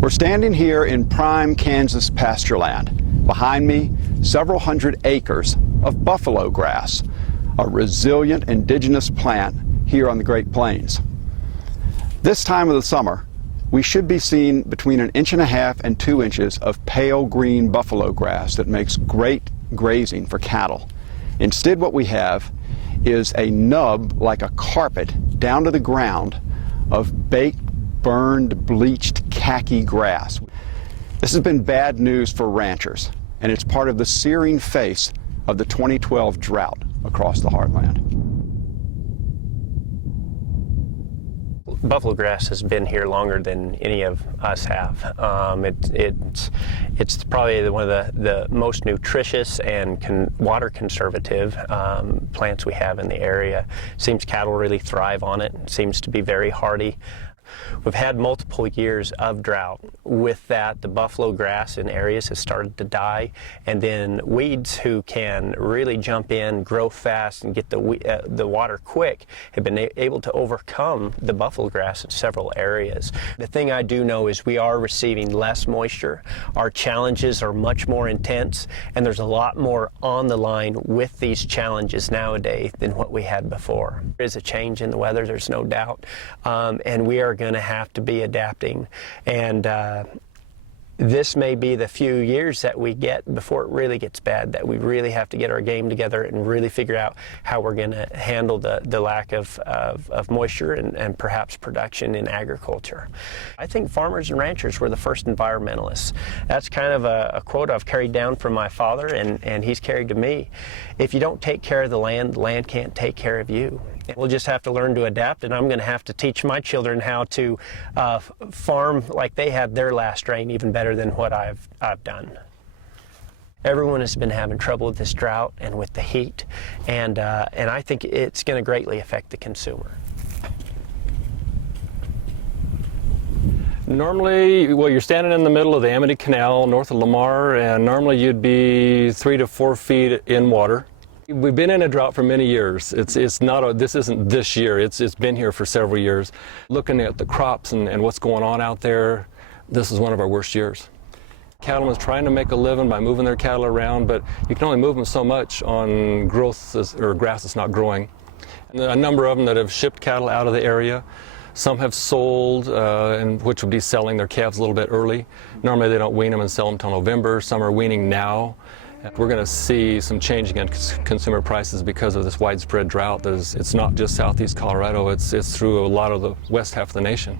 We're standing here in prime Kansas pastureland. Behind me, several hundred acres of buffalo grass, a resilient indigenous plant here on the Great Plains. This time of the summer, we should be seeing between 1.5 and 2 inches of pale green buffalo grass that makes great grazing for cattle. Instead, what we have is a nub like a carpet down to the ground of baked, burned, bleached khaki grass. This has been bad news for ranchers, and it's part of the searing face of the 2012 drought across the heartland. Buffalo grass has been here longer than any of us have. It's probably one of the most nutritious and water conservative plants we have in the area. Seems cattle really thrive on it. Seems to be very hardy. We've had multiple years of drought. With that, the buffalo grass in areas has started to die, and then weeds who can really jump in, grow fast, and get the water quick have been able to overcome the buffalo grass in several areas. The thing I do know is we are receiving less moisture. Our challenges are much more intense, and there's a lot more on the line with these challenges nowadays than what we had before. There is a change in the weather, there's no doubt, and we are going to have to be adapting, and this may be the few years that we get before it really gets bad, that we really have to get our game together and really figure out how we're going to handle the lack of moisture and perhaps production in agriculture. I think farmers and ranchers were the first environmentalists. That's kind of a quote I've carried down from my father, and he's carried to me. If you don't take care of the land can't take care of you. We'll just have to learn to adapt, and I'm going to have to teach my children how to farm like they had their last rain, even better than what I've done. Everyone has been having trouble with this drought and with the heat, and I think it's going to greatly affect the consumer. Normally, well, you're standing in the middle of the Amity Canal north of Lamar, and normally you'd be 3 to 4 feet in water. We've been in a drought for many years. This isn't this year. It's been here for several years. Looking at the crops and what's going on out there, this is one of our worst years. Cattlemen's trying to make a living by moving their cattle around, but you can only move them so much on growth or grass that's not growing. And a number of them that have shipped cattle out of the area. Some have sold, and which would be selling their calves a little bit early. Normally they don't wean them and sell them until November. Some are weaning now. We're going to see some changing in consumer prices because of this widespread drought. It's not just southeast Colorado, it's through a lot of the west half of the nation.